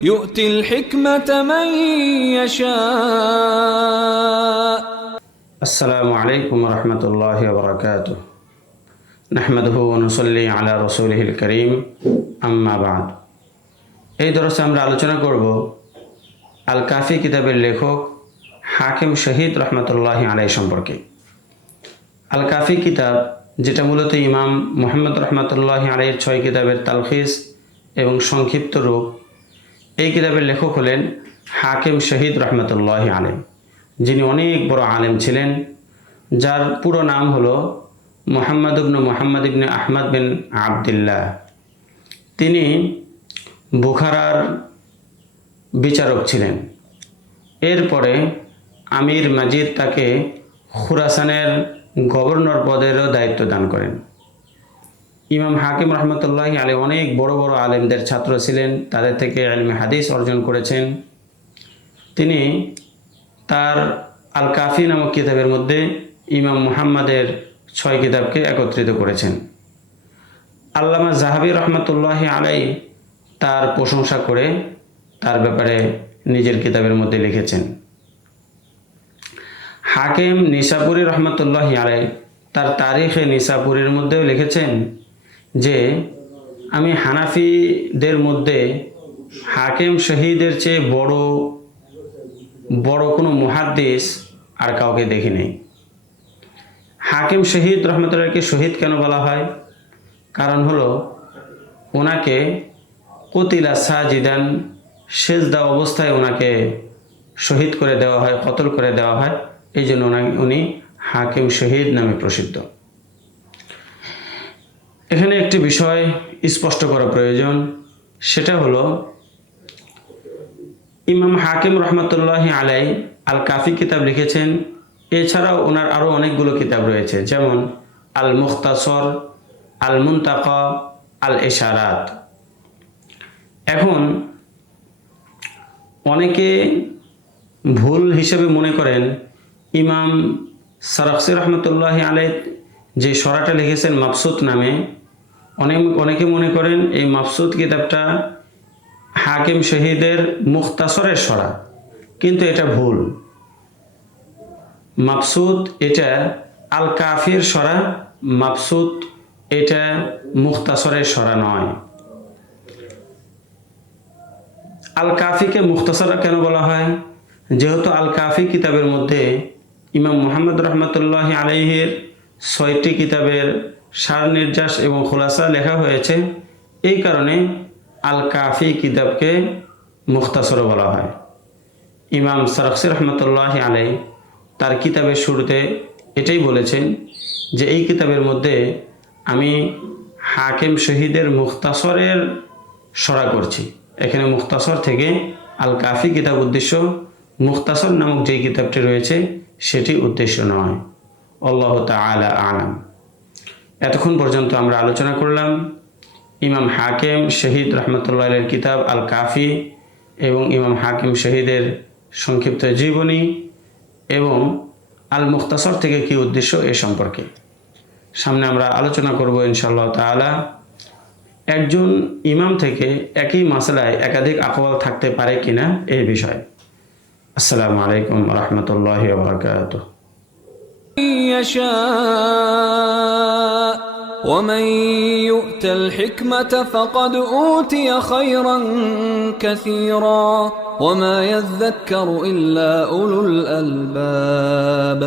يؤتي الحكمة من يشاء. السلام عليكم ورحمة الله وبركاته. نحمده ونصلي على رسوله الكريم أما بعد. এই দরসে আমরা আলোচনা করব আল কাফি কিতাবের লেখক হাকিম শহীদ রহমতুল্লাহি আলাইহি সম্পর্কে। আল কাফি কিতাব, যেটা মূলত ইমাম মুহাম্মদ রহমতুল্লাহি আলাইহির 6 কিতাবের তালখিস এবং সংক্ষিপ্ত রূপ। এই কিতাবের লেখক হলেন হাকিম শহীদ রহমতুল্লাহি আলাইহি, যিনি অনেক বড় আলেম ছিলেন, যার পুরো নাম হলো মুহাম্মদ ইবনে আহমদ বিন আবদুল্লাহ। তিনি বুখারার বিচারক ছিলেন। এরপরে আমির মাজিদ তাকে খুরাসানের গভর্নর পদেরও দায়িত্ব দান করেন। ইমাম হাকিম রহমতুল্লাহি আলাইহি অনেক বড় বড় আলেমদের ছাত্র ছিলেন, তাদের থেকে ইলমে হাদিস অর্জন করেছেন। তিনি তার আল কাফি নামক কিতাবের মধ্যে ইমাম মুহাম্মাদের 6 কিতাবকে একত্রিত করেছেন। আল্লামা জাহাবি রহমতুল্লাহি আলাইহি তার প্রশংসা করে তার ব্যাপারে নিজের কিতাবের মধ্যে লিখেছেন। হাকিম নিসাপুরি রহমতুল্লাহি আলাইহি তার তারিখে নিসাপুরির মধ্যেও লিখেছেন যে আমি হানাফিদের মধ্যে হাকিম শহীদের চেয়ে বড় কোনো মুহাদ্দিস আর কাউকে দেখি নেই। হাকিম শহীদ রহমতুল্লাহকে শহীদ কেন বলা হয়? কারণ হলো ওনাকে কুতিলা সাজিদান, সেজদা অবস্থায় ওনাকে শহীদ করে দেওয়া হয়, কতল করে দেওয়া হয়। এই জন্য উনি হাকিম শহীদ নামে প্রসিদ্ধ। এখানে একটি বিষয় স্পষ্ট করা প্রয়োজন, সেটা হলো ইমাম হাকিম রহমতুল্লাহি আলাইহি আল কাফি কিতাব লিখেছেন। এছাড়াও ওনার আরও অনেকগুলো কিতাব রয়েছে, যেমন আল মুখতাসর, আল মুনতাকা, আল ইশারাত। এখন অনেকে ভুল হিসেবে মনে করেন ইমাম সারাখসি রহমতুল্লাহি আলাইহি যে সরাটা লিখেছেন মাবসুত নামে, অনেকে মনে করেন এই মাবসুত কিতাবটা হাকিম শহীদের মুখতাসরের সরা, কিন্তু এটা ভুল। মাবসুত এটা আল কাফির সরা, মাবসুত এটা মুখতাসরের সরা নয়। আল কাফিকে মুখতাসর কেন বলা হয়? যেহেতু আল কাফি কিতাবের মধ্যে ইমাম মুহাম্মদ রহমতুল্লাহি আলাইহির 6টি কিতাবের সার নির্যাস এবং খুলাসা লেখা হয়েছে, এই কারণে আল কাফি কিতাবকে মুখতাসর বলা হয়। ইমাম সারাখসি রহমতুল্লাহি আলাইহি তার কিতাবের শুরুতে এটাই বলেছেন যে এই কিতাবের মধ্যে আমি হাকিম শহীদের মুখতাসরের সরা করছি। এখানে মুখতাসর থেকে আল কাফি কিতাব উদ্দেশ্য, মুখতাসর নামক যে কিতাবটি রয়েছে সেটি উদ্দেশ্য নয়। আল্লাহু তাআলা আ'লাম। এতক্ষণ পর্যন্ত আমরা আলোচনা করলাম ইমাম হাকিম শহীদ রহমতুল্লাহ আলাইহির কিতাব আল কাফি এবং ইমাম হাকিম শহীদের সংক্ষিপ্ত জীবনী এবং আল মুখতাসর থেকে কি উদ্দেশ্য এ সম্পর্কে। সামনে আমরা আলোচনা করব ইনশাআল্লাহ তাআলা একজন ইমাম থেকে একই মাসলায় একাধিক আকওয়াল থাকতে পারে কিনা এই বিষয়ে। আসসালামু আলাইকুম ওয়া রাহমাতুল্লাহি ওয়া বারাকাতুহু। ومن يؤت الحكمة فقد أوتي خيرا كثيرا وما يذكر إلا أولو الألباب.